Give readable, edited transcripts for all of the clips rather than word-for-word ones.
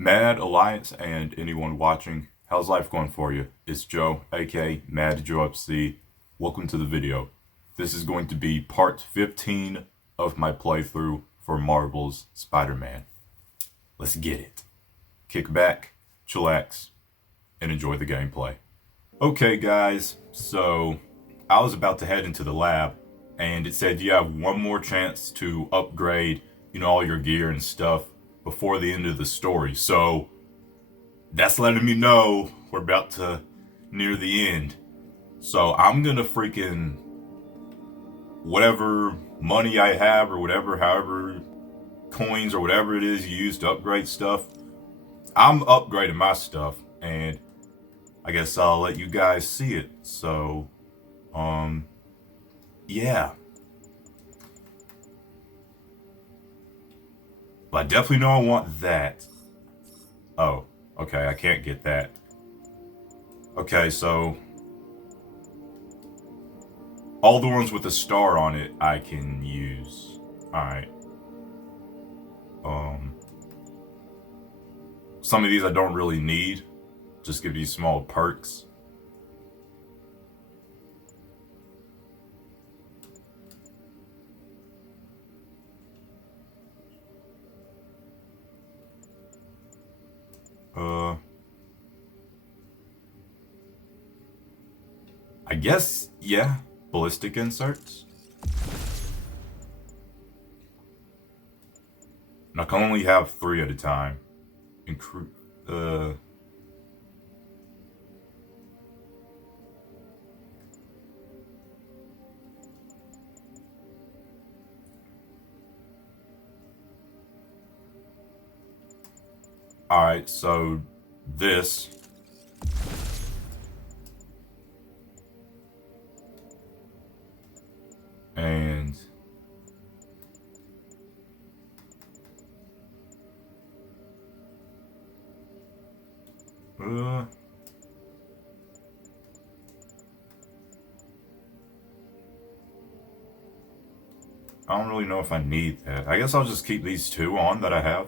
Mad Alliance and anyone watching, how's life going for you? It's Joe, aka Mad Joe FC. Welcome to the video. This is going to be part 15 of my playthrough for Marvel's Spider-Man. Let's get it. Kick back, chillax, and enjoy the gameplay. Okay guys, so I was about to head into the lab and it said you have one more chance to upgrade, all your gear and stuff before the end of the story. So that's letting me know we're about to near the end. So I'm gonna freaking whatever money I have or whatever, however coins or whatever it is you use to upgrade stuff, I'm upgrading my stuff, and I guess I'll let you guys see it. So yeah. But I definitely know I want that. Oh, okay, I can't get that. Okay, so all the ones with a star on it I can use. Alright. Some of these I don't really need. Just give you small perks. I guess, yeah, ballistic inserts. And I can only have 3 at a time. Alright, so this. And I don't really know if I need that. I guess I'll just keep these 2 on that I have.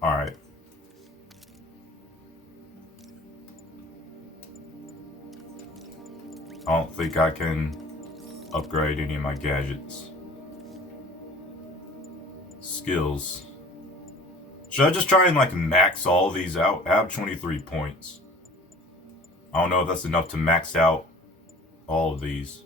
Alright. I don't think I can upgrade any of my gadgets. Skills. Should I just try and max all these out? I have 23 points. I don't know if that's enough to max out all of these.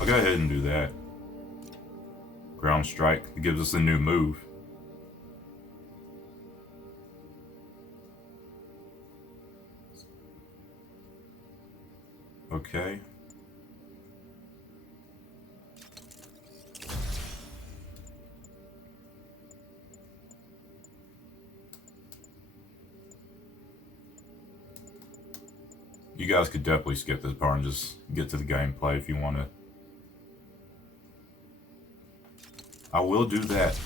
I'll go ahead and do that. Ground strike. It gives us a new move. Okay. You guys could definitely skip this part and just get to the gameplay if you want to. I will do that.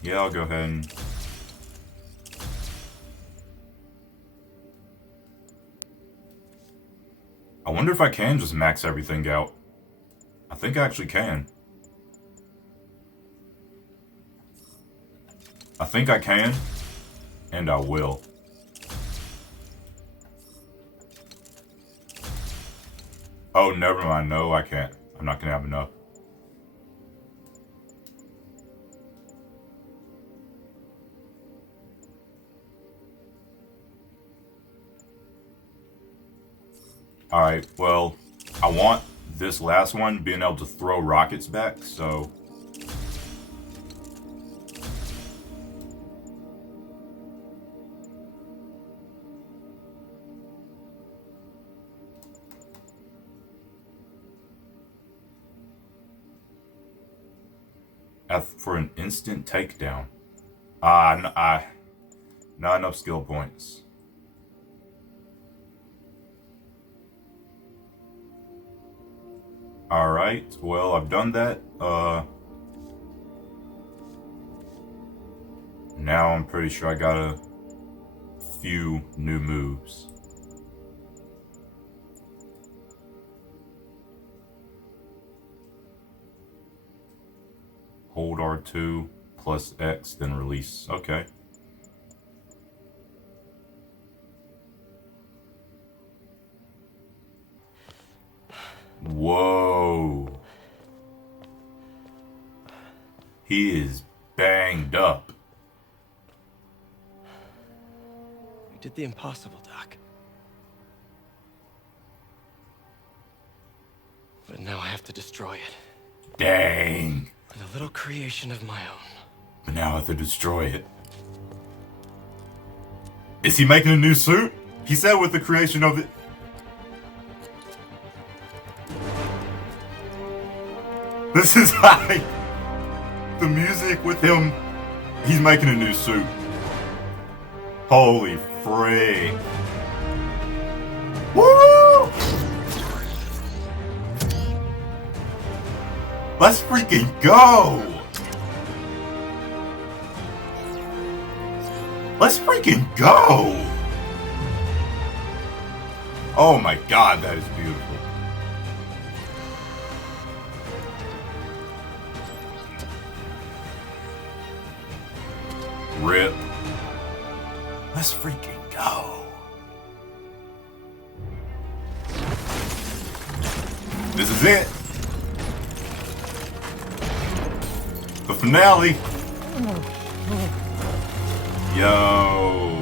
Yeah, I'll go ahead and... I wonder if I can just max everything out. I think I actually can. I think I can, and I will. Oh, never mind. No, I can't. I'm not gonna have enough. Alright, well, I want this last one being able to throw rockets back, so... for an instant takedown. Not enough skill points. Alright, well, I've done that. Now I'm pretty sure I got a few new moves. Hold R2 plus X, then release. Okay. Whoa. He is banged up. You did the impossible, Doc. But now I have to destroy it. Dang. With a little creation of my own. But now I have to destroy it. Is he making a new suit? He said with the creation of it. This is like the music with him. He's making a new suit. Holy frick. Woo! Let's freaking go! Let's freaking go! Oh my god, that is beautiful. Rip. Let's freaking go. This is it. The finale. Yo.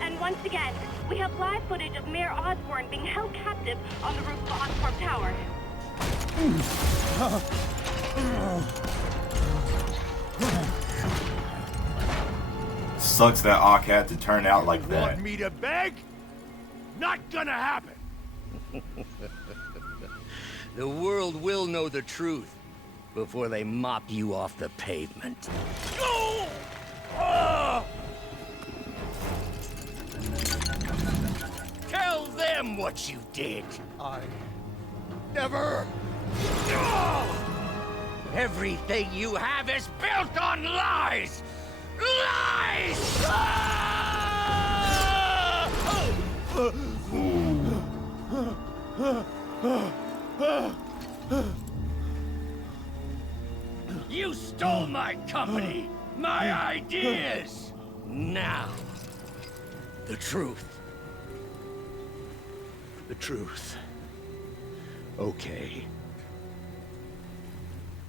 And once again, we have live footage of Mayor Osborn being held captive on the roof of Oscorp Tower. Sucks that Ock had to turn out like that. Want me to beg? Not gonna happen. The world will know the truth before they mop you off the pavement. Go! Ah! Tell them what you did. I never. Everything you have is built on lies! Lies! You stole my company, my ideas! Now, the truth. The truth. Okay.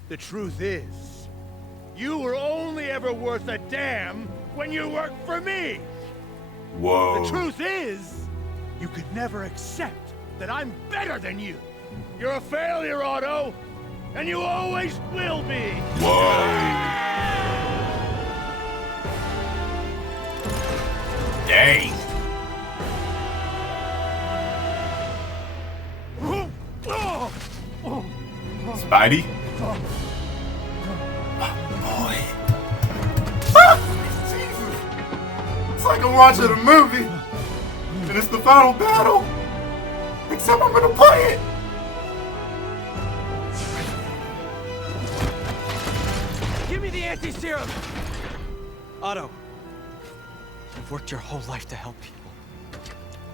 The truth is, you were only ever worth a damn when you worked for me. Whoa. The truth is, you could never accept that I'm better than you. You're a failure, Otto, and you always will be. Whoa. Dang. Spidey? Boy. It's like I'm watching a movie, and it's the final battle, except I'm gonna play it. Give me the anti-serum! Otto, you've worked your whole life to help people.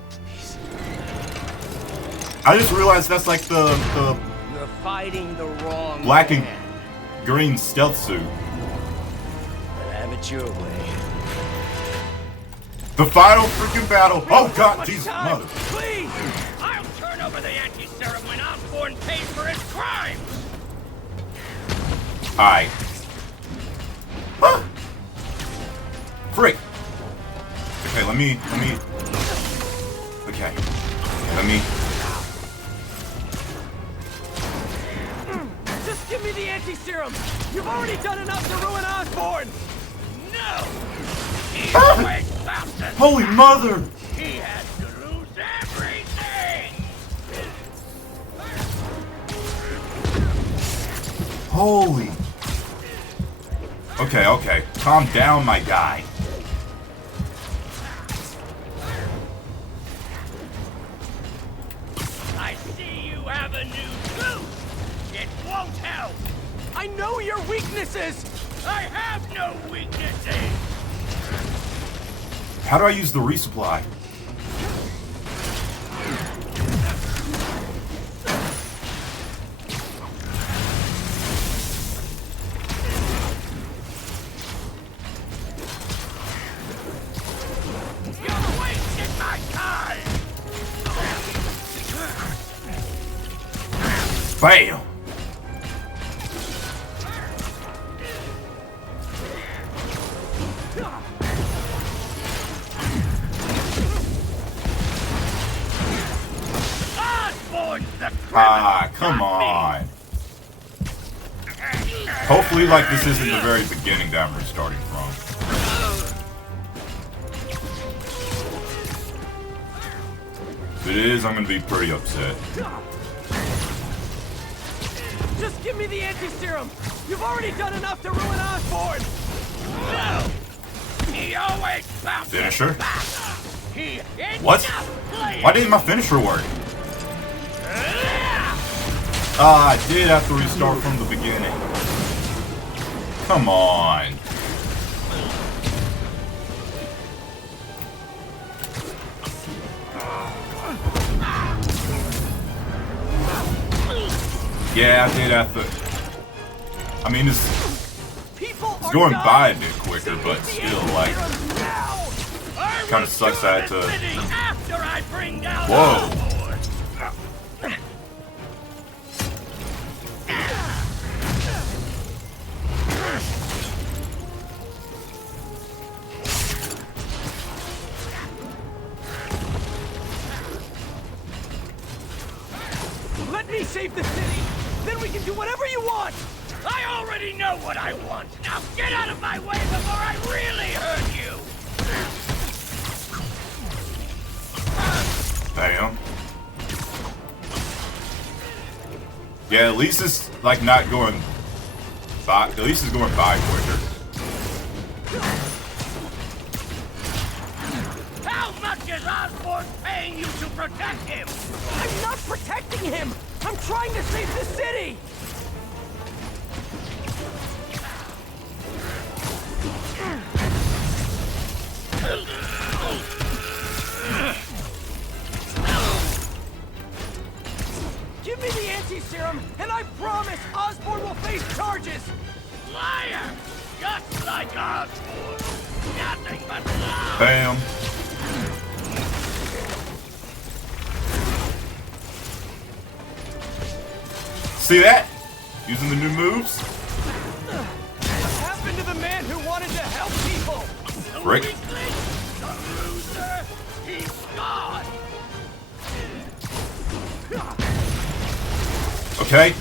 Please. I just realized that's like the You're fighting the wrong black and man. green stealth suit. But have it your way. The final freaking battle. Oh god, Much Jesus, time. mother. Please! I'll turn over the anti-serum when Osborn pays for his crimes! Alright. Ah! Frick. Okay, let me. Okay. Let me. Just give me the anti-serum! You've already done enough to ruin Osborn! No! He's Ah! way faster! Holy mother! He has to lose everything! Holy. Okay, okay. Calm down, my guy. I see you have a new suit. It won't help. I know your weaknesses! I have no weaknesses. How do I use the resupply? You're wasting my time. Bam! Ah, come on. Hopefully, like, this isn't the very beginning that I'm restarting from. If it is, I'm gonna be pretty upset. Just give me the anti-serum! You've already done enough to ruin Osborn! No! He always bounces Finisher? back. He What? Why didn't my finisher work? Ah, I did have to restart from the beginning. Come on. Yeah, I did have to. I mean, it's going by a bit quicker, but still, like, kind of sucks I had to. Whoa. Let me save the city! Then we can do whatever you want! I already know what I want. Now get out of my way before I really hurt you. Damn. Yeah, at least it's like not going by. At least it's going by quicker. How much is Osborn paying you to protect him? I'm not protecting him! I'm trying to save the city! Give me the anti-serum, and I promise Osborn will face charges! Liar! Just like Osborn. Nothing but lies. Bam. See that? Using the new moves? What happened to the man who wanted to help people? Frick. The loser, he's gone. Okay.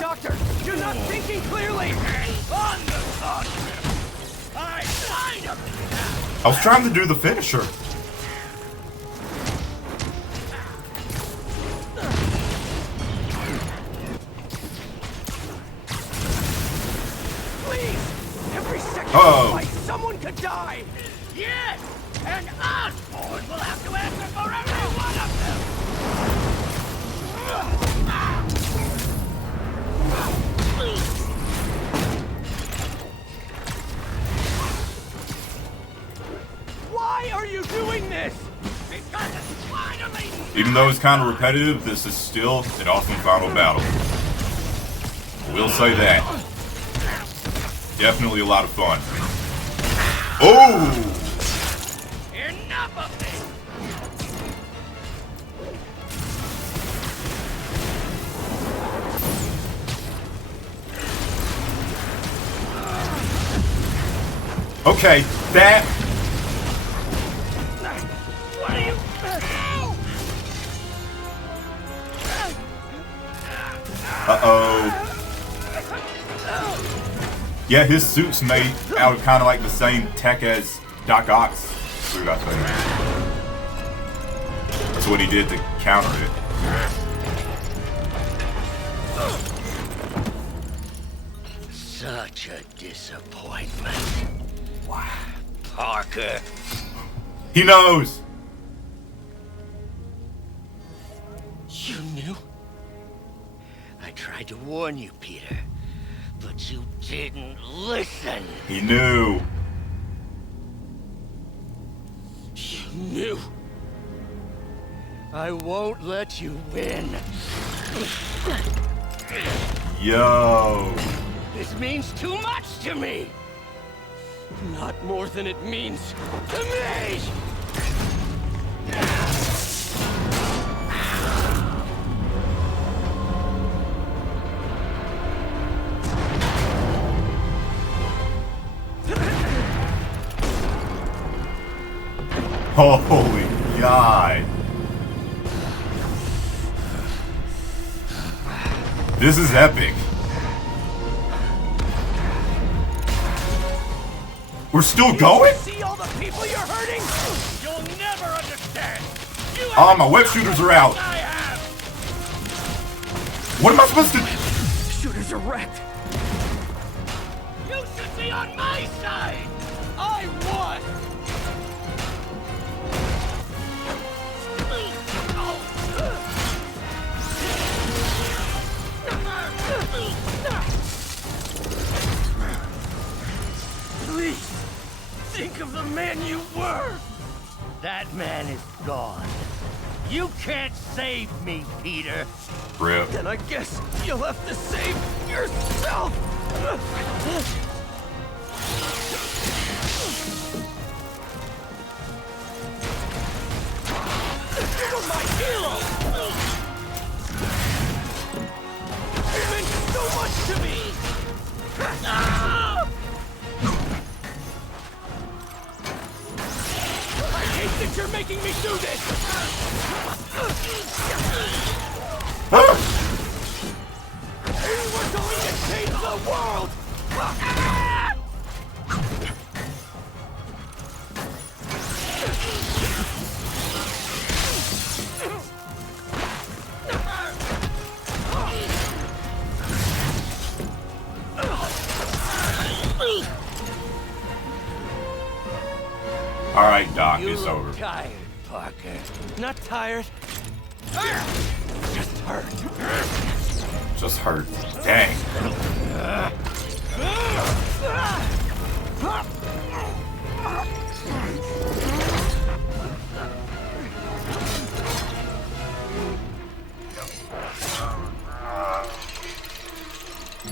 Doctor, you're not thinking clearly! On the contrary, I finally have. I was trying to do the finisher. Please! Every second Uh-oh. of fight, someone could die! Yes, and Osborn will have to answer for every one of them. Why are you doing this? Because it's finally. Even though it's kind of repetitive, this is still an awesome final battle. We'll say that. Definitely a lot of fun. Oh! Enough of this. Okay, that. What are you? Uh-oh. Yeah, his suit's made out of kind of like the same tech as Doc Ock's suit, I think. That's what he did to counter it. Such a disappointment. Wow. Parker. He knows! You knew? I tried to warn you, Peter, but you didn't listen. He knew. You knew. I won't let you win. Yo. This means too much to me. Not more than it means to me! Holy God. This is epic. We're still going? See all the people you're hurting? You'll never understand. You Oh, my web shooters are out. I have. What am I supposed to... Shooters are wrecked. You should be on my side. I won! Please, think of the man you were. That man is gone. You can't save me, Peter. Rip. Then I guess you'll have to save yourself! You're my hero. You meant so much to me. I hate that you're making me do this. We're going to change the world. Alright, Doc, You it's look over. tired, Parker. Not tired. Just hurt. Just hurt. Dang.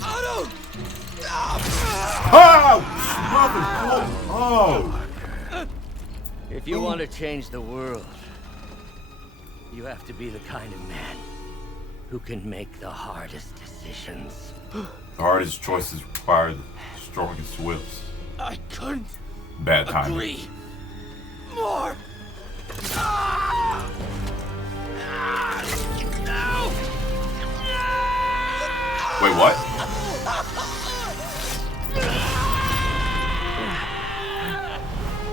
Otto! Oh! Mother... Oh! If you want to change the world, you have to be the kind of man who can make the hardest decisions. The hardest choices require the strongest wills. I couldn't Bad timing. agree more! No! Wait, what?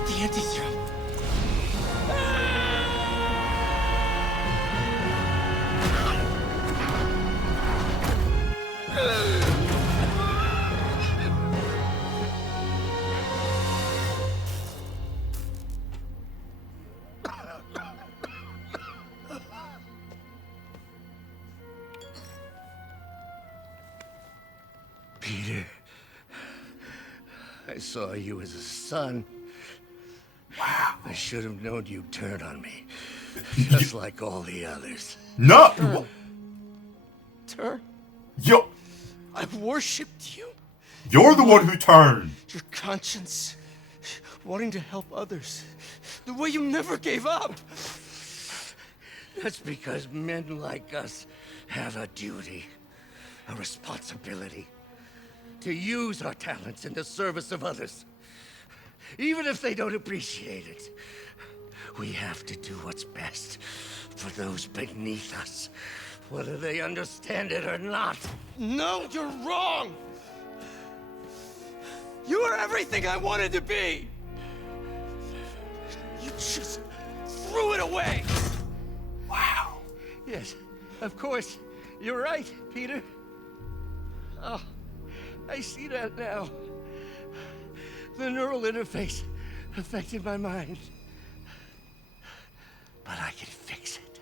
The anti-serum. Peter, I saw you as a son. Wow. I should have known you'd turn on me, just like all the others. No! Turn. Yo! I've worshipped you. You're the one who turned! Your conscience. Wanting to help others. The way you never gave up. That's because men like us have a duty, a responsibility, to use our talents in the service of others. Even if they don't appreciate it, we have to do what's best for those beneath us, whether they understand it or not. No, you're wrong. You are everything I wanted to be. You just threw it away. Yes, of course. You're right, Peter. Oh, I see that now. The neural interface affected my mind. But I can fix it.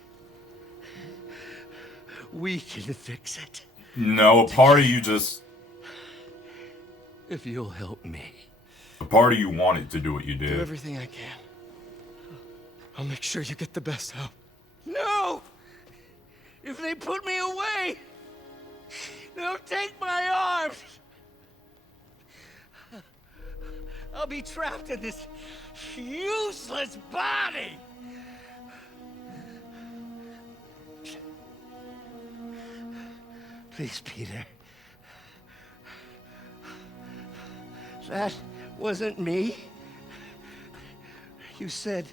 We can fix it. No, a part of you just... If you'll help me. A part of you wanted to do what you Do did. everything I can. I'll make sure you get the best help. No! If they put me away, they'll take my arms. I'll be trapped in this useless body. Please, Peter. That wasn't me. You said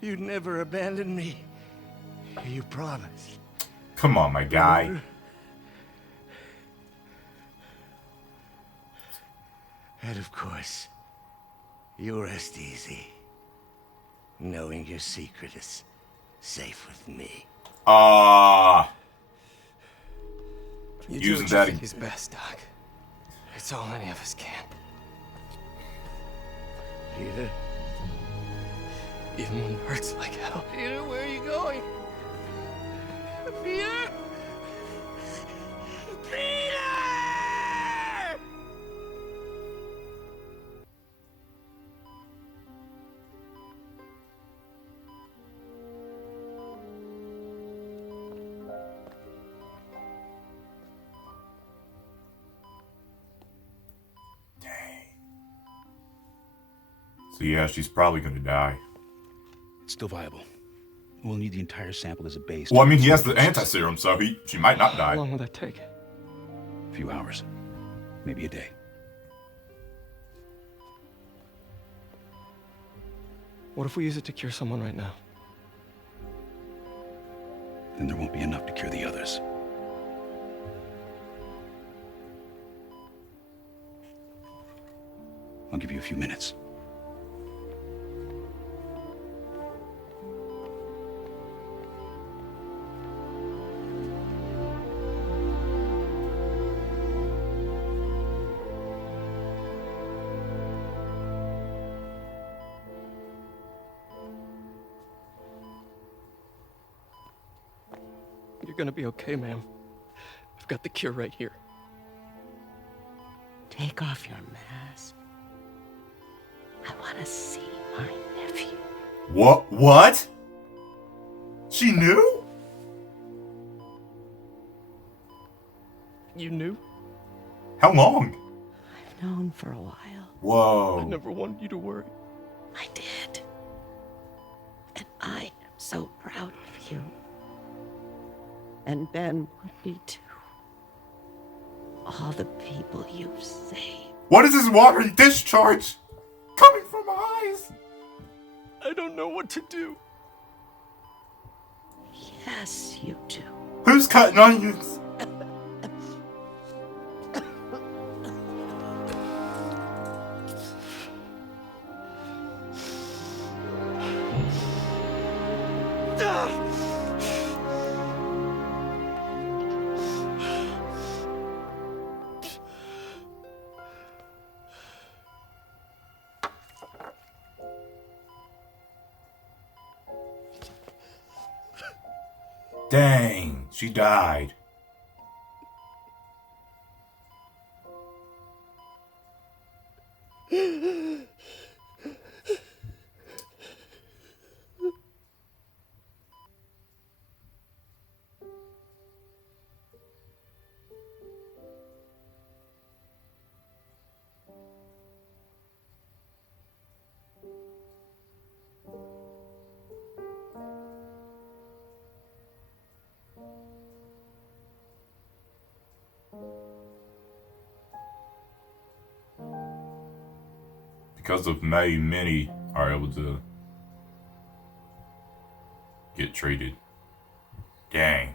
you'd never abandon me. You promised. Come on, my guy. And of course, you rest easy, knowing your secret is safe with me. You do Using what you that... think is best, Doc. It's all any of us can. Peter? Even when it hurts like hell. Peter, where are you going? Peter? Peter! So yeah, she's probably gonna die. It's still viable. We'll need the entire sample as a base. Well, I mean, he has the anti-serum, so she might not How die. long will that take? A few hours. Maybe a day. What if we use it to cure someone right now? Then there won't be enough to cure the others. I'll give you a few minutes. You're gonna be okay, ma'am. I've got the cure right here. Take off your mask. I want to see my nephew. What? She knew? You knew? How long? I've known for a while. I Whoa. never wanted you to worry. I did. And I am so proud of you. And Ben would be too. All the people you've saved. What is this watery discharge coming from my eyes? I don't know what to do. Yes, you do. Who's cutting onions? Dang, she died. Because of May, many are able to get treated. Dang.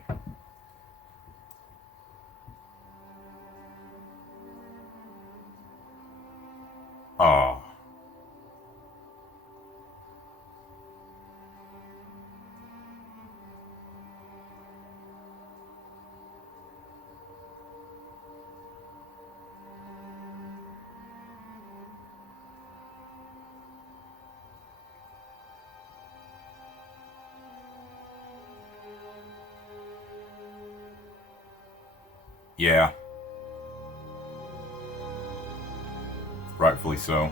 Ah. Yeah. Rightfully so.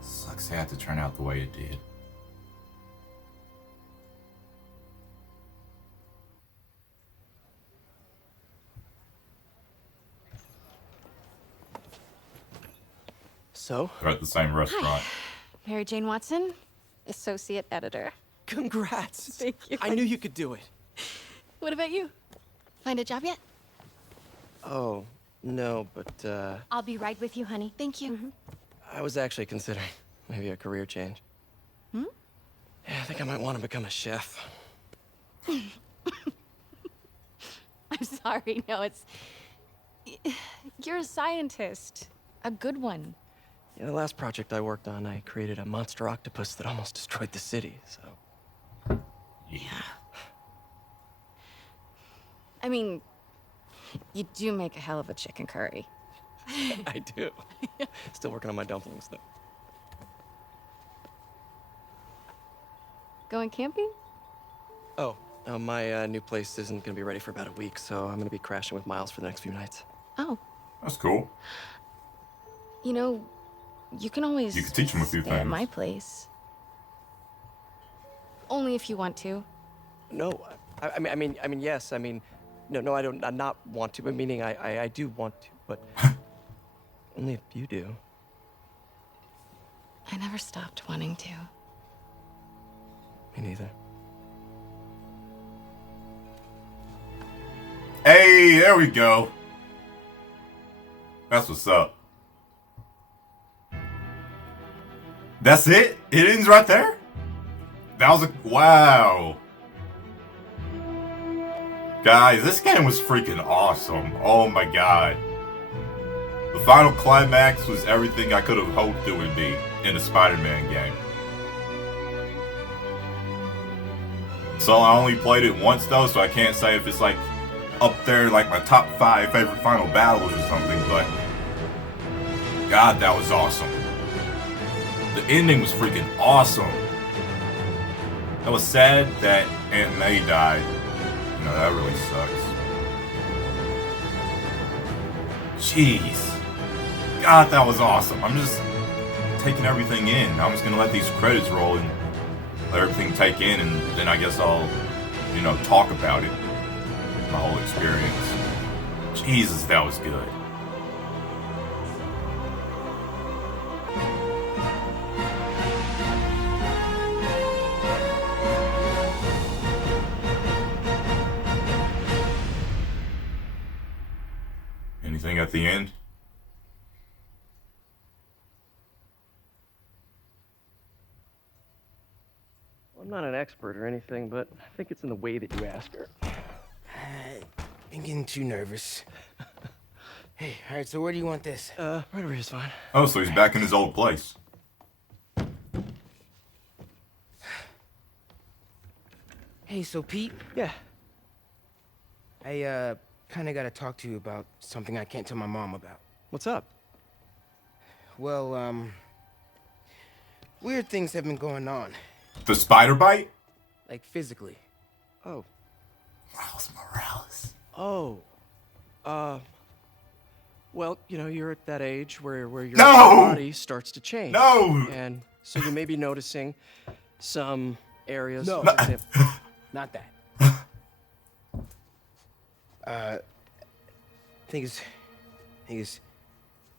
Sucks it had to turn out the way it did. So? They're at the same restaurant. Mary Jane Watson, associate editor. Congrats. Thank you. I knew you could do it. What about you? Find a job yet? Oh, no, but, I'll be right with you, honey. Thank you. I was actually considering maybe a career change. Hmm? Yeah, I think I might want to become a chef. I'm sorry. No, it's... You're a scientist. A good one. Yeah, the last project I worked on, I created a monster octopus that almost destroyed the city, so... Yeah. I mean, you do make a hell of a chicken curry. I do. Still working on my dumplings, though. Going camping? Oh, my new place isn't gonna be ready for about a week, so I'm gonna be crashing with Miles for the next few nights. Oh. That's cool. You know, you can always You could teach him a few stay at things. my place. Only if you want to. No, I mean, yes, I mean, no, I don't, I not want to, but meaning I do want to, but only if you do. I never stopped wanting to. Me neither. Hey, there we go. That's what's up. That's it? It ends right there? That was a... Wow. Guys, this game was freaking awesome. Oh my god. The final climax was everything I could have hoped it would be in a Spider-Man game. So I only played it once though, so I can't say if it's like up there like my top 5 favorite final battles or something, but god, that was awesome. The ending was freaking awesome. I was sad that Aunt May died. You know, that really sucks. Jeez. God, that was awesome. I'm just taking everything in. I'm just gonna let these credits roll and let everything take in, and then I guess I'll, you know, talk about it. My whole experience. Jesus, that was good. Anything at the end? I'm not an expert or anything, but I think it's in the way that you ask her. I'm getting too nervous. Hey, all right, so where do you want this? Right over here's fine. Oh, so he's back in his old place. Hey, so Pete, Yeah. I kind of got to talk to you about something I can't tell my mom about. What's up? Well, weird things have been going on, The spider bite? like physically. Oh. Miles Morales. Oh. Well, you know, you're at that age where your No! body starts to change. No! And so you may be noticing some areas. No. for example- Not that. I think it's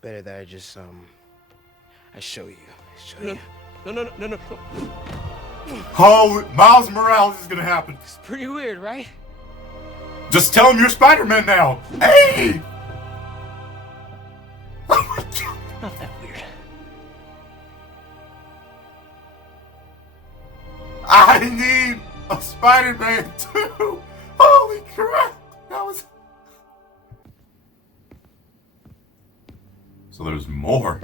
better that I just, I show you. No. Oh, Miles Morales is gonna happen. It's pretty weird, right? Just tell him you're Spider-Man now. Hey! Oh my god. Not that weird. I need a Spider-Man too. Holy crap. That was... So there's more.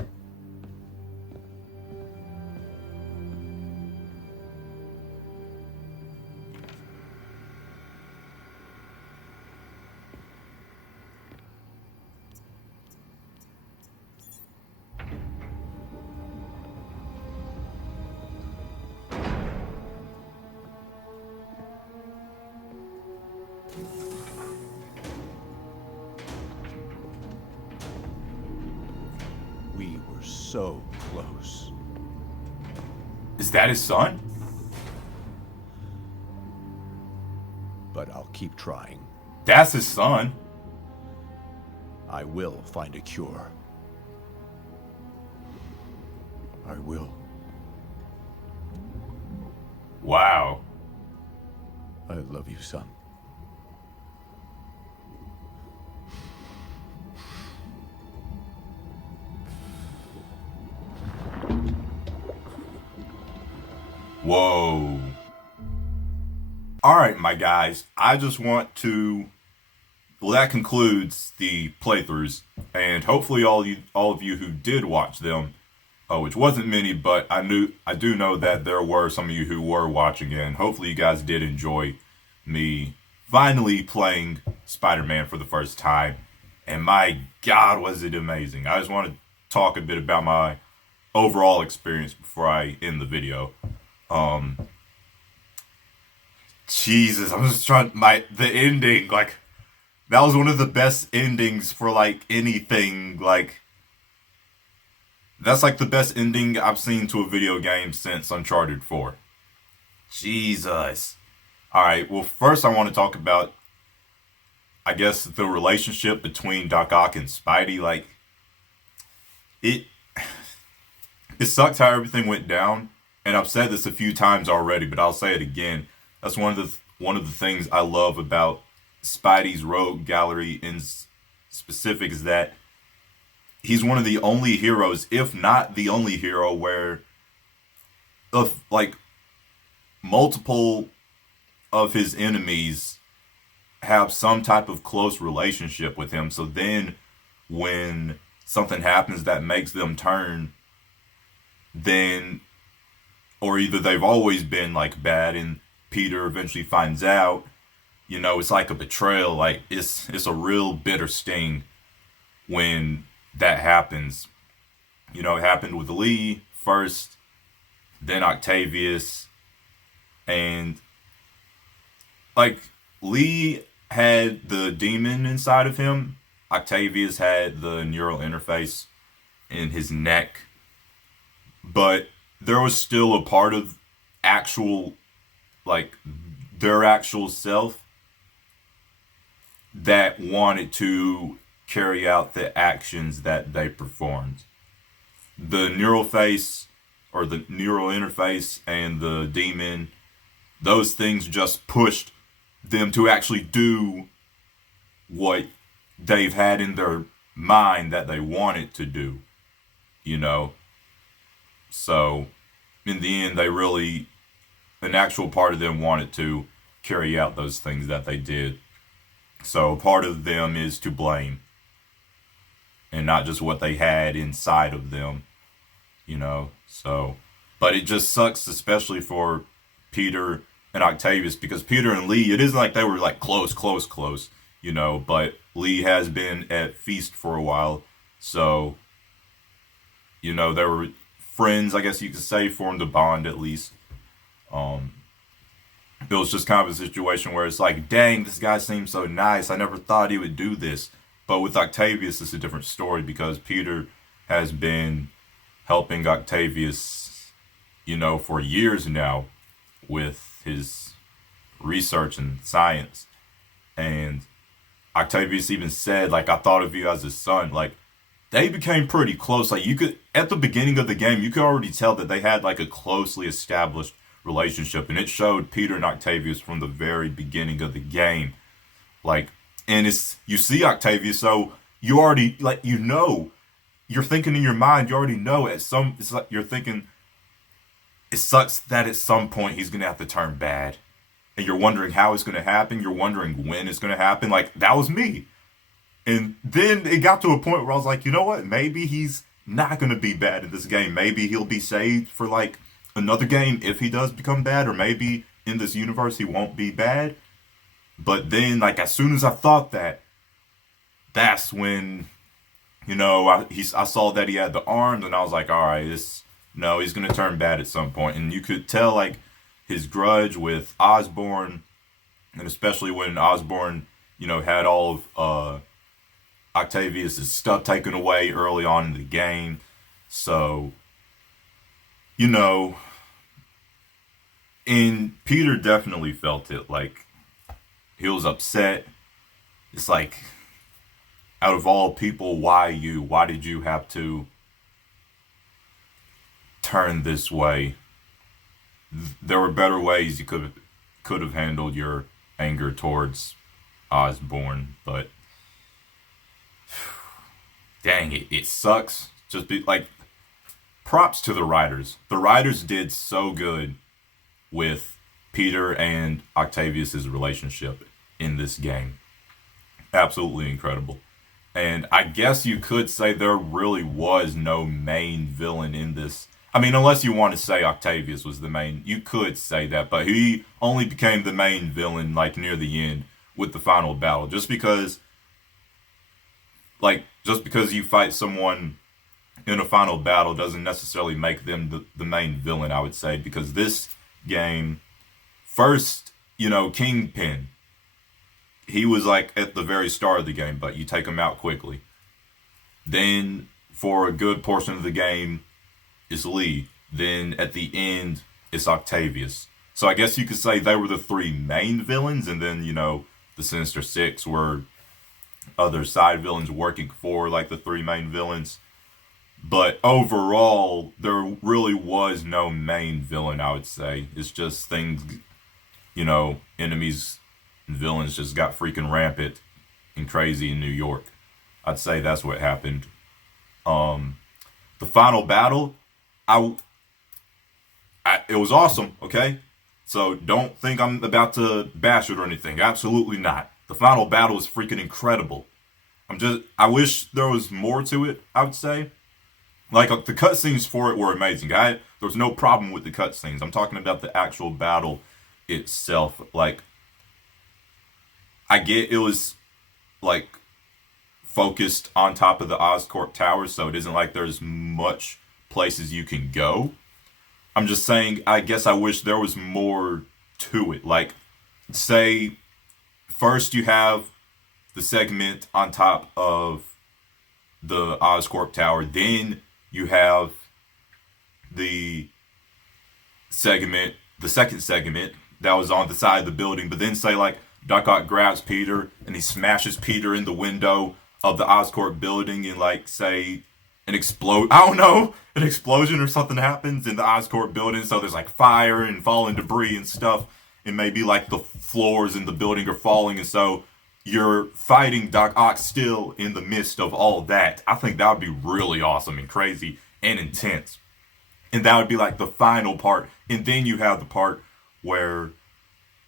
We were so close. Is that his son? But I'll keep trying. That's his son. I will find a cure. I will. Wow. I love you, son. Whoa. Alright, my guys. I just want to... Well, that concludes the playthroughs. And hopefully all of you who did watch them, which wasn't many, but I do know that there were some of you who were watching it. And hopefully you guys did enjoy me finally playing Spider-Man for the first time. And my God, was it amazing. I just want to talk a bit about my overall experience before I end the video. Jesus, I'm just trying, the ending, like, that was one of the best endings for, like, anything, like, that's, like, the best ending I've seen to a video game since Uncharted 4. Jesus. Alright, well, first I want to talk about, I guess, the relationship between Doc Ock and Spidey. Like, it sucked how everything went down, and I've said this a few times already, but I'll say it again. That's one of the things I love about Spidey's rogue gallery in specific, is that he's one of the only heroes, if not the only hero, where like multiple of his enemies have some type of close relationship with him. So then when something happens that makes them turn, then, or either they've always been like bad and Peter eventually finds out, you know, it's like a betrayal. Like, it's a real bitter sting when that happens. You know, it happened with Lee first, then Octavius, and like, Lee had the demon inside of him. Octavius had the neural interface in his neck, but there was still a part of actual, like, their actual self that wanted to carry out the actions that they performed. The neural face, or the neural interface, and the demon, those things just pushed them to actually do what they've had in their mind that they wanted to do, you know. So in the end, they really, an actual part of them wanted to carry out those things that they did. So part of them is to blame, and not just what they had inside of them, you know. So, but it just sucks, especially for Peter and Octavius, because Peter and Lee, it isn't like they were like close, you know, but Lee has been at Feast for a while. So, you know, they were friends, I guess you could say, formed a bond at least. It was just kind of a situation where it's like, dang, this guy seems so nice. I never thought he would do this. But with Octavius, it's a different story, because Peter has been helping Octavius, you know, for years now with his research and science. And Octavius even said, like, I thought of you as a son. Like, they became pretty close. Like, you could, at the beginning of the game, you could already tell that they had like a closely established relationship, and it showed Peter and Octavius from the very beginning of the game. Like, and it's, you see Octavius, so you already, like, you know, you're thinking in your mind, you already know it's like you're thinking, it sucks that at some point he's gonna have to turn bad, and you're wondering how it's gonna happen, you're wondering when it's gonna happen. Like, that was me. And then it got to a point where I was like, you know what, maybe he's not gonna be bad in this game. Maybe he'll be saved for like another game if he does become bad, or maybe in this universe he won't be bad. But then, like, as soon as I thought that, that's when, you know, I saw that he had the arms, and I was like, all right, he's gonna turn bad at some point. And you could tell, like, his grudge with Osborn, and especially when Osborn, you know, had all of Octavius' stuff taken away early on in the game. So, you know, and Peter definitely felt it. Like, he was upset. It's like, out of all people, why you? Why did you have to turn this way? There were better ways you could have handled your anger towards Osborn, but dang it, it sucks. Just be like, props to the writers. The writers did so good with Peter and Octavius' relationship in this game. Absolutely incredible. And I guess you could say there really was no main villain in this. I mean, unless you want to say Octavius was the main, you could say that, but he only became the main villain like near the end with the final battle. Just because you fight someone in a final battle doesn't necessarily make them the main villain, I would say, because this game, first, you know, Kingpin, he was like at the very start of the game, but you take him out quickly. Then for a good portion of the game, it's Lee. Then at the end, it's Octavius. So I guess you could say they were the three main villains, and then, you know, the Sinister Six were other side villains working for like the three main villains. But overall, there really was no main villain, I would say. It's just things, you know, enemies and villains just got freaking rampant and crazy in New York. I'd say that's what happened. The final battle, it was awesome, okay? So don't think I'm about to bash it or anything. Absolutely not. The final battle is freaking incredible. I wish there was more to it, I would say. Like, the cutscenes for it were amazing. There was no problem with the cutscenes. I'm talking about the actual battle itself. Like, I get it was, like, focused on top of the Oscorp Tower, so it isn't like there's much places you can go. I'm just saying, I guess I wish there was more to it. Like, say, first you have the segment on top of the Oscorp Tower, then you have the second segment that was on the side of the building, but then say like Doc Ock grabs Peter and he smashes Peter in the window of the Oscorp building, and like say an explosion or something happens in the Oscorp building, so there's like fire and falling debris and stuff, and maybe like the floors in the building are falling, and so you're fighting Doc Ock still in the midst of all that. I think that would be really awesome and crazy and intense. And that would be like the final part. And then you have the part where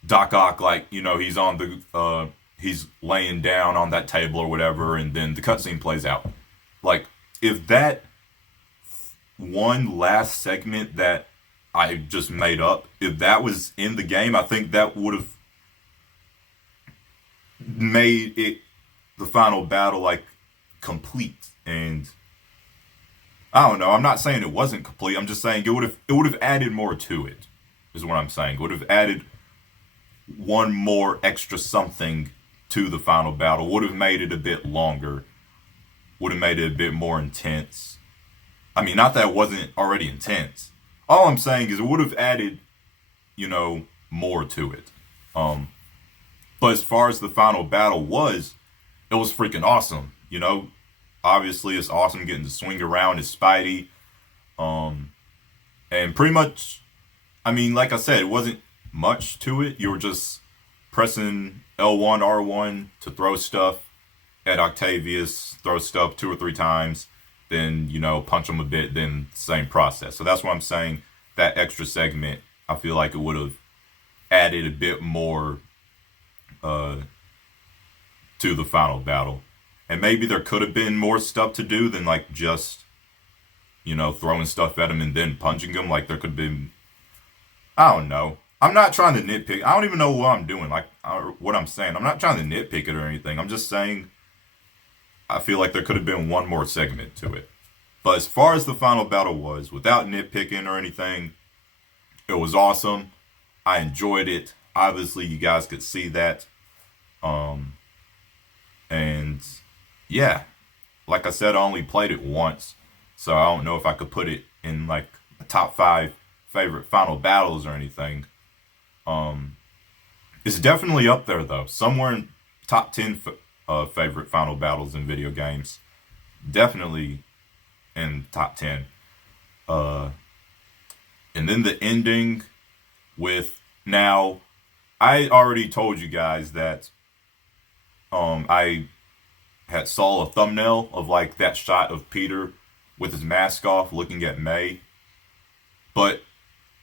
Doc Ock, like, you know, he's on the he's laying down on that table or whatever, and then the cutscene plays out. Like, if that one last segment that I just made up, if that was in the game, I think that would have made it the final battle like complete. And I don't know, I'm not saying it wasn't complete, I'm just saying it would have added more to it, is what I'm saying. It would have added one more extra something to the final battle, would have made it a bit longer, would have made it a bit more intense. I mean, not that it wasn't already intense. All I'm saying is it would have added, you know, more to it. But as far as the final battle was, it was freaking awesome. You know, obviously it's awesome getting to swing around as Spidey. And pretty much, I mean, like I said, it wasn't much to it. You were just pressing L1, R1 to throw stuff at Octavius, throw stuff 2 or 3 times, then, you know, punch him a bit, then same process. So that's what I'm saying. That extra segment, I feel like it would have added a bit more to the final battle. And maybe there could have been more stuff to do than like just, you know, throwing stuff at him and then punching him. Like there could have been, I don't know. I'm not trying to nitpick. I don't even know what I'm doing, like what I'm saying. I'm not trying to nitpick it or anything. I'm just saying I feel like there could have been one more segment to it. But as far as the final battle was, without nitpicking or anything, it was awesome. I enjoyed it. Obviously, you guys could see that. And yeah, like I said, I only played it once, so I don't know if I could put it in like a top 5 favorite final battles or anything. It's definitely up there though, somewhere in top 10 favorite final battles in video games. Definitely in top 10. And then the ending with, now I already told you guys that I had saw a thumbnail of like that shot of Peter with his mask off looking at May. But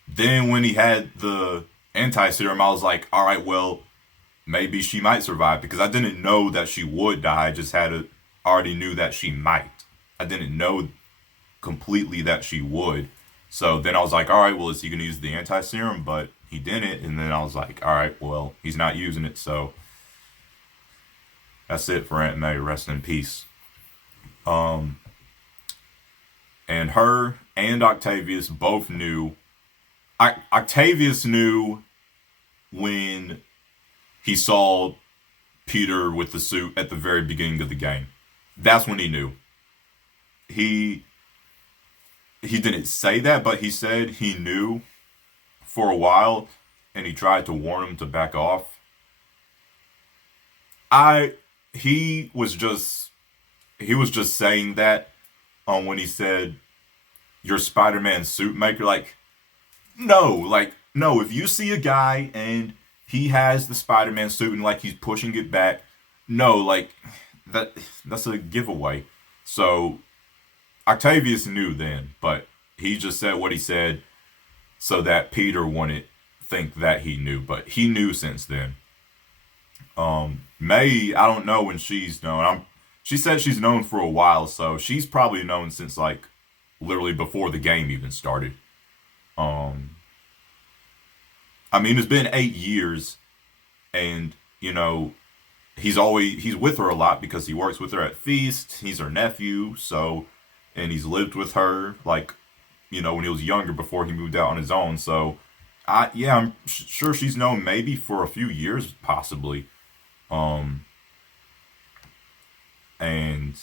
then when he had the anti-serum, I was like, all right, well, maybe she might survive, because I didn't know that she would die. I just already knew that she might. I didn't know completely that she would. So then I was like, all right, well, is he going to use the anti-serum? But he didn't. And then I was like, all right, well, he's not using it. So that's it for Aunt May. Rest in peace. And her and Octavius both knew. Octavius knew when he saw Peter with the suit at the very beginning of the game. That's when he knew. He didn't say that, but he said he knew for a while, and he tried to warn him to back off. He was just saying that when he said, "You're Spider-Man suit maker." Like, no, if you see a guy and he has the Spider-Man suit and like he's pushing it back, no, like that's a giveaway. So Octavius knew then, but he just said what he said so that Peter wouldn't think that he knew, but he knew since then. May, I don't know when she's known. She said she's known for a while, so she's probably known since like literally before the game even started. I mean, it's been 8 years, and you know, he's with her a lot because he works with her at Feast. He's her nephew, so, and he's lived with her, like, you know, when he was younger before he moved out on his own. So I'm sure she's known maybe for a few years, possibly. And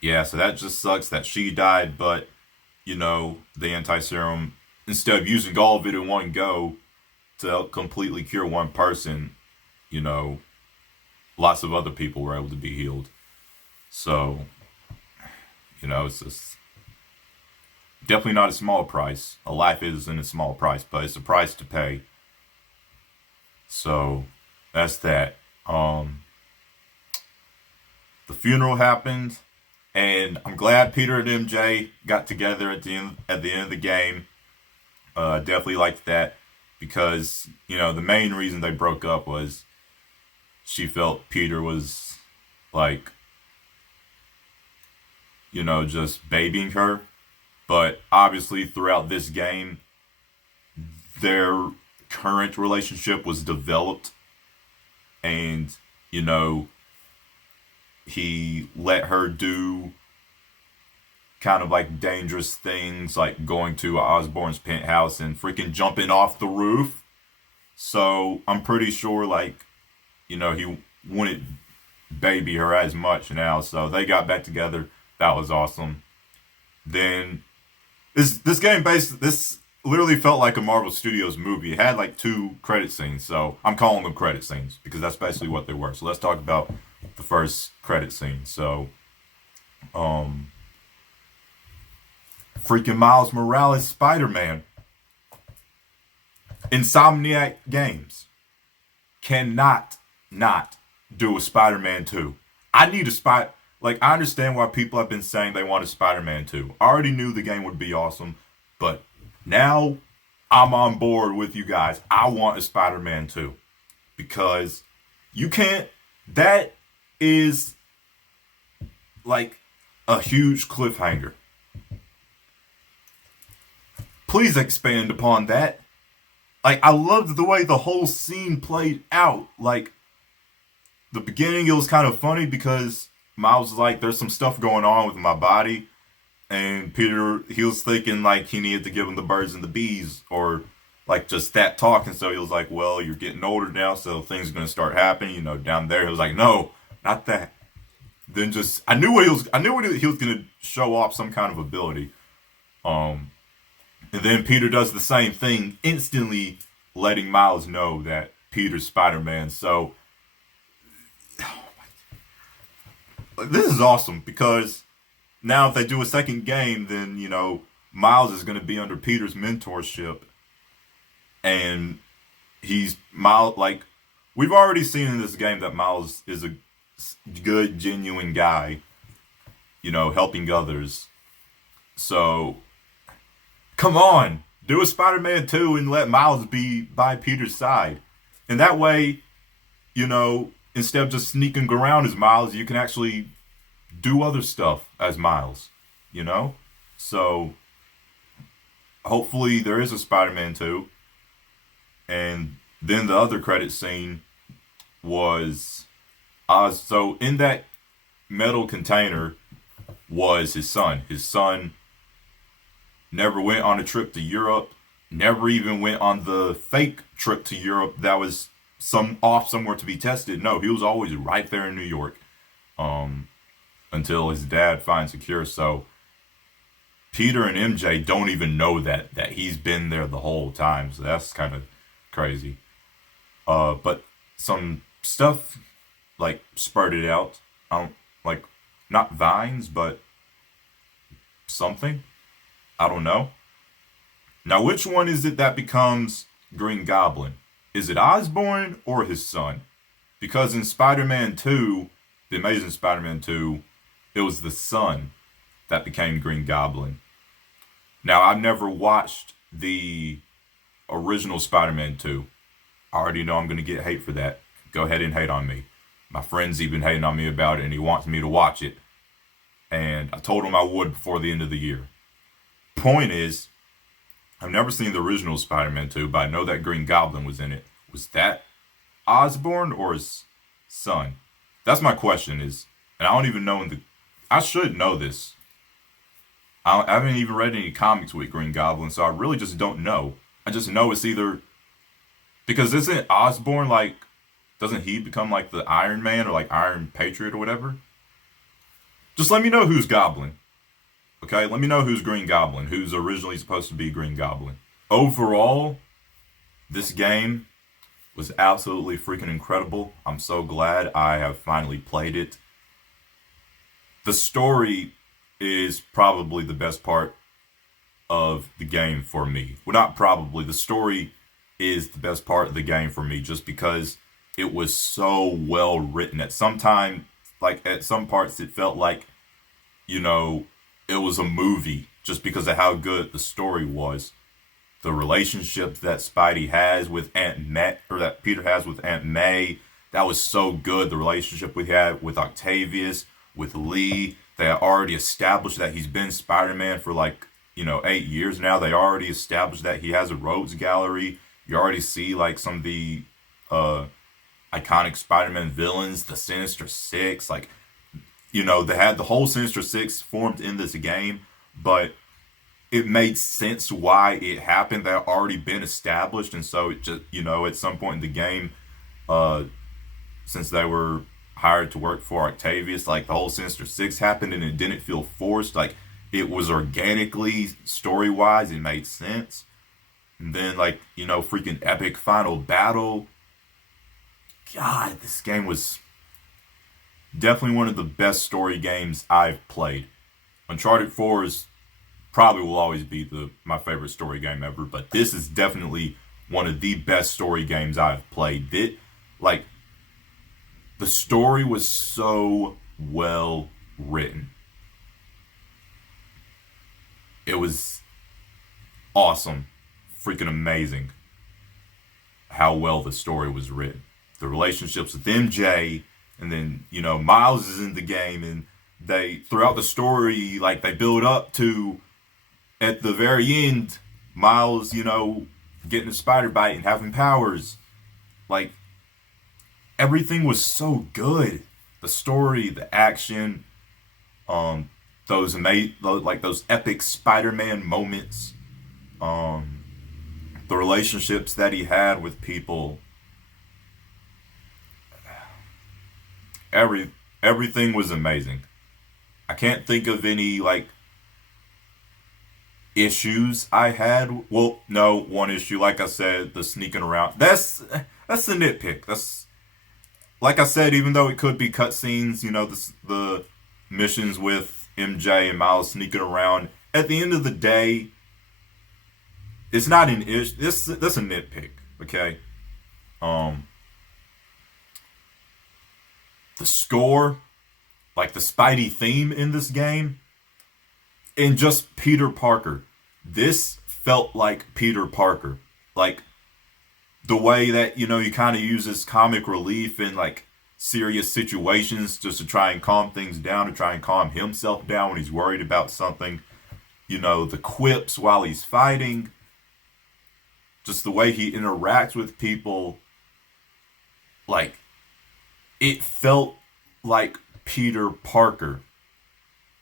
yeah, so that just sucks that she died, but you know, the anti-serum, instead of using all of it in one go to completely cure one person, you know, lots of other people were able to be healed. So, you know, it's just definitely not a small price. A life isn't a small price, but it's a price to pay. So that's that. The funeral happened, and I'm glad Peter and MJ got together at the end of the game. Definitely liked that, because, you know, the main reason they broke up was she felt Peter was like, you know, just babying her. But obviously throughout this game, their current relationship was developed, and, you know, he let her do kind of like dangerous things, like going to Osborn's penthouse and freaking jumping off the roof. So I'm pretty sure, like, you know, he wouldn't baby her as much now. So they got back together. That was awesome. Then this game this literally felt like a Marvel Studios movie. It had like 2 credit scenes, so I'm calling them credit scenes because that's basically what they were. So let's talk about the first credit scene. So freaking Miles Morales Spider-Man. Insomniac Games cannot not do a Spider-Man 2. I need a like, I understand why people have been saying they want a Spider-Man 2. I already knew the game would be awesome, but now I'm on board with you guys. I want a Spider-Man 2, because you can't, that is like a huge cliffhanger. Please expand upon that. Like, I loved the way the whole scene played out. Like, the beginning, it was kind of funny because Miles was like, there's some stuff going on with my body. And Peter, he was thinking like he needed to give him the birds and the bees, or like just that talk. And so he was like, well, you're getting older now, so things are going to start happening, you know, down there. He was like, no, not that. then just I knew he was gonna show off some kind of ability. And then Peter does the same thing, instantly letting Miles know that Peter's Spider-Man. So this is awesome because now if they do a second game, then Miles is gonna be under Peter's mentorship, and Miles, like, we've already seen in this game that Miles is a good, genuine guy, helping others. So, come on, do a Spider-Man 2 and let Miles be by Peter's side. And that way, instead of just sneaking around as Miles, you can actually do other stuff as Miles, So, hopefully there is a Spider-Man 2. And then the other credit scene was so in that metal container was his son. His son never went on a trip to Europe, never even went on the fake trip to Europe that was off somewhere to be tested. No, he was always right there in New York until his dad finds a cure. So Peter and MJ don't even know that he's been there the whole time. So that's kind of crazy. But some stuff like spurted out. Like not vines, but something. I don't know. Now, which one is it that becomes Green Goblin? Is it Osborn or his son? Because in Spider-Man 2, The Amazing Spider-Man 2, it was the son that became Green Goblin. Now, I've never watched the original Spider-Man 2. I already know I'm going to get hate for that. Go ahead and hate on me. My friend's even hating on me about it, and he wants me to watch it. And I told him I would before the end of the year. Point is, I've never seen the original Spider-Man 2, but I know that Green Goblin was in it. Was that Osborn or his son? That's my question is, and I don't even know I should know this. I haven't even read any comics with Green Goblin, so I really just don't know. I just know it's either, because isn't Osborn doesn't he become like the Iron Man or like Iron Patriot or whatever? Just let me know who's Goblin. Okay, let me know who's Green Goblin, who's originally supposed to be Green Goblin. Overall, this game was absolutely freaking incredible. I'm so glad I have finally played it. The story is probably the best part of the game for me. Well, not probably. The story is the best part of the game for me just because it was so well written. At some parts, it felt like, it was a movie just because of how good the story was. The relationships that Spidey has with Aunt May, or that Peter has with Aunt May, that was so good. The relationship we had with Octavius, with Lee, they had already established that he's been Spider-Man for 8 years now. They already established that he has a rogues gallery. You already see some of the iconic Spider-Man villains, the Sinister Six, they had the whole Sinister Six formed in this game, but it made sense why it happened. They had already been established, and so it just, at some point in the game, since they were hired to work for Octavius, the whole Sinister Six happened, and it didn't feel forced. It was organically, story-wise, it made sense. And then, freaking epic final battle. God, this game was definitely one of the best story games I've played. Uncharted 4 probably will always be my favorite story game ever, but this is definitely one of the best story games I've played. The story was so well written. It was awesome, freaking amazing how well the story was written. The relationships with MJ, and then, Miles is in the game, and throughout the story, they build up to, at the very end, Miles, getting a spider bite and having powers. Everything was so good. The story, the action, those epic Spider-Man moments, the relationships that he had with people. everything was amazing. I can't think of any, like, issues I had. Well, no, one issue, like I said, the sneaking around. That's the nitpick. That's, like I said, even though it could be cutscenes, you know, the missions with MJ and Miles sneaking around, at the end of the day, it's not an issue. That's a nitpick, okay? The score, like the Spidey theme in this game, and just Peter Parker. This felt like Peter Parker. Like, the way that, you know, he kind of uses comic relief in, like, serious situations just to try and calm things down, to try and calm himself down when he's worried about something. You know, the quips while he's fighting. Just the way he interacts with people. Like, it felt like Peter Parker.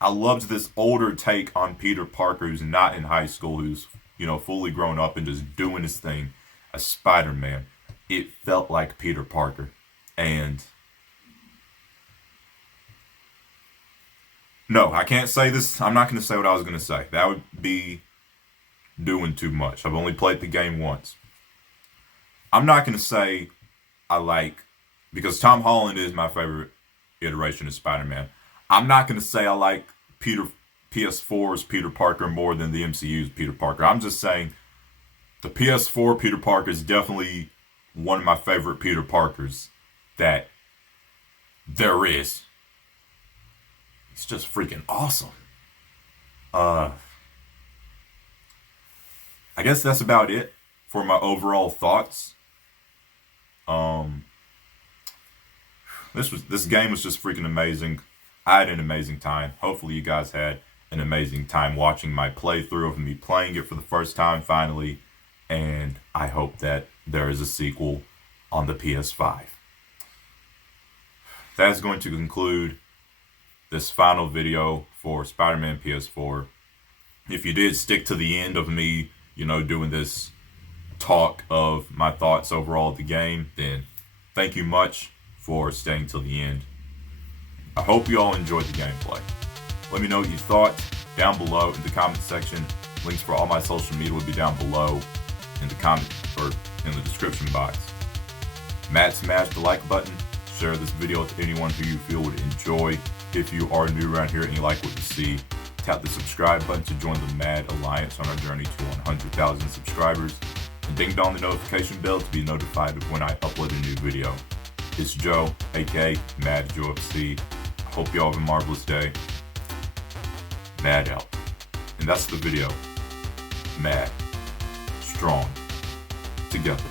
I loved this older take on Peter Parker, who's not in high school, who's, you know, fully grown up and just doing his thing as Spider-Man. It felt like Peter Parker. And no, I can't say this. I'm not going to say what I was going to say. That would be doing too much. I've only played the game once. I'm not going to say I like, because Tom Holland is my favorite iteration of Spider-Man. I'm not going to say I like PS4's Peter Parker more than the MCU's Peter Parker. I'm just saying the PS4 Peter Parker is definitely one of my favorite Peter Parkers that there is. It's just freaking awesome. I guess that's about it for my overall thoughts. This game was just freaking amazing. I had an amazing time. Hopefully you guys had an amazing time watching my playthrough of me playing it for the first time finally. And I hope that there is a sequel on the PS5. That's going to conclude this final video for Spider-Man PS4. If you did stick to the end of me, you know, doing this talk of my thoughts overall of the game, then thank you much for staying till the end. I hope you all enjoyed the gameplay. Let me know what you thought down below in the comment section. Links for all my social media will be down below in the comment or in the description box. Smash the like button. Share this video with anyone who you feel would enjoy. If you are new around here and you like what you see, tap the subscribe button to join the Mad Alliance on our journey to 100,000 subscribers. And ding dong the notification bell to be notified of when I upload a new video. It's Joe, aka Mad Joe FC. Hope y'all have a marvelous day. Mad out. And that's the video. Mad. Strong. Together.